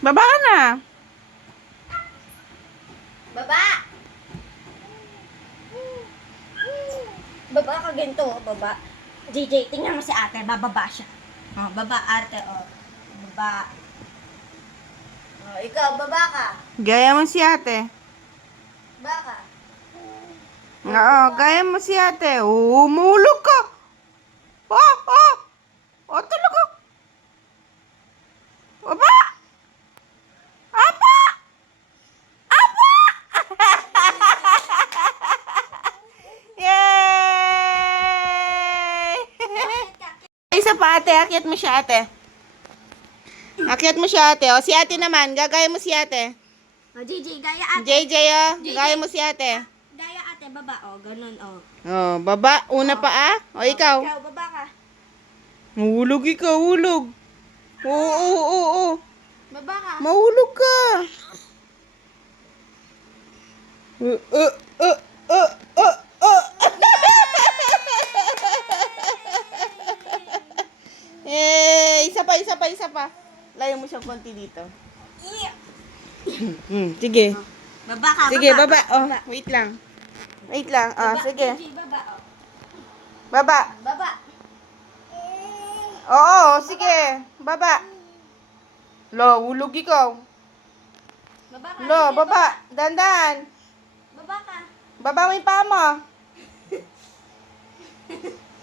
Baba ka na. Baba! Baba ka ganito, baba. JJ, tingnan mo si ate, bababa siya. Oh, baba ate, oh. Baba. Oh, ikaw, baba ka. Gaya mo si ate. Baba ka. Oo, gaya mo si ate. Umulog ka. Oh, oh. Oh, talaga. Baba. Apa. Apa. Yay! Isa pa ate, akyat mo siya ate. Akyat mo siya ate. O si ate naman, gagaya mo si ate. Oh, JJ, gaya ate. JJ gaya mo si ate. Gaya ate, baba, oh. Ganun, oh. Oh, baba, una pa ah. O ikaw. Ikaw, baba ka. Mahulog ikaw, hulog. Oo. Baba ka. Mahulog ka. Uh, uh, uh, uh, uh, uh. Isa pa. Layo mo siyang konti dito. Sige. Baba ka, Sige, baba. Oh, wait lang. Oh, Baba, sige. JJ, baba, oh. Baba. Baba. Oo, sige. Baba. Lo, hulog ikaw. Baba ka. Lo, JJ, baba. Dandan. Baba ka. Baba mo yung paa mo.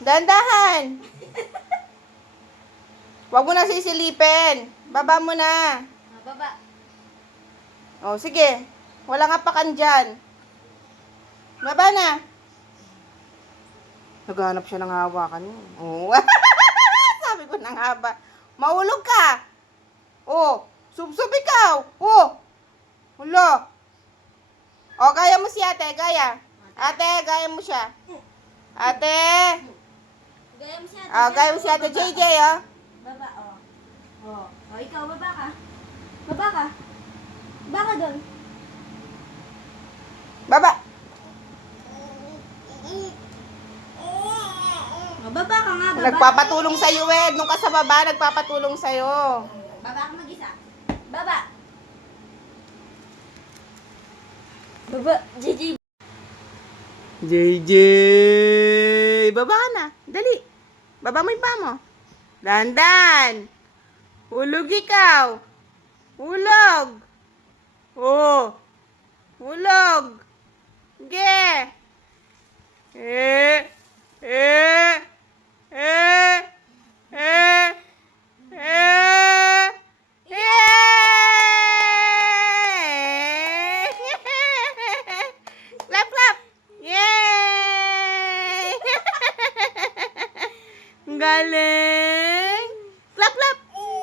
Dandahan. Huwag mo na sisilipin. Baba mo na. Oh, baba. O, sige. Walang apakan dyan. Baba na. Naghanap siya ng hawakan niya. Oo. Sabi ko ng haba. Mahulog ka. O, sub-sub ikaw. O. Hulo. O, gaya mo si ate. Gaya. Ate, gaya mo siya. Ate. Gaya mo siya. Gaya mo si ate. JJ, oh. Baba, oh. Oh. Oh, ikaw, baba ka. Baba ka. Baba ka doon. Baba. Oh, baba ka nga, baba. Nagpapatulong sa'yo, eh. Nung ka sa baba, nagpapatulong sa'yo. Baba ka mag-isa. Baba. Baba, JJ. JJ! Baba ka na. Dali. Baba mo yung paa mo. Dandan. Hulog ikaw. Hulog. Oh. Hulog. Ge. Eh. Eh. Eh. Eh. Eh. Yay! Clap, clap! Yay! Ang galing! Clap, clap!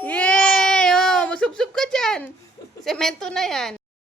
Yay! Oh, masubsob ka dyan. Semento na yan.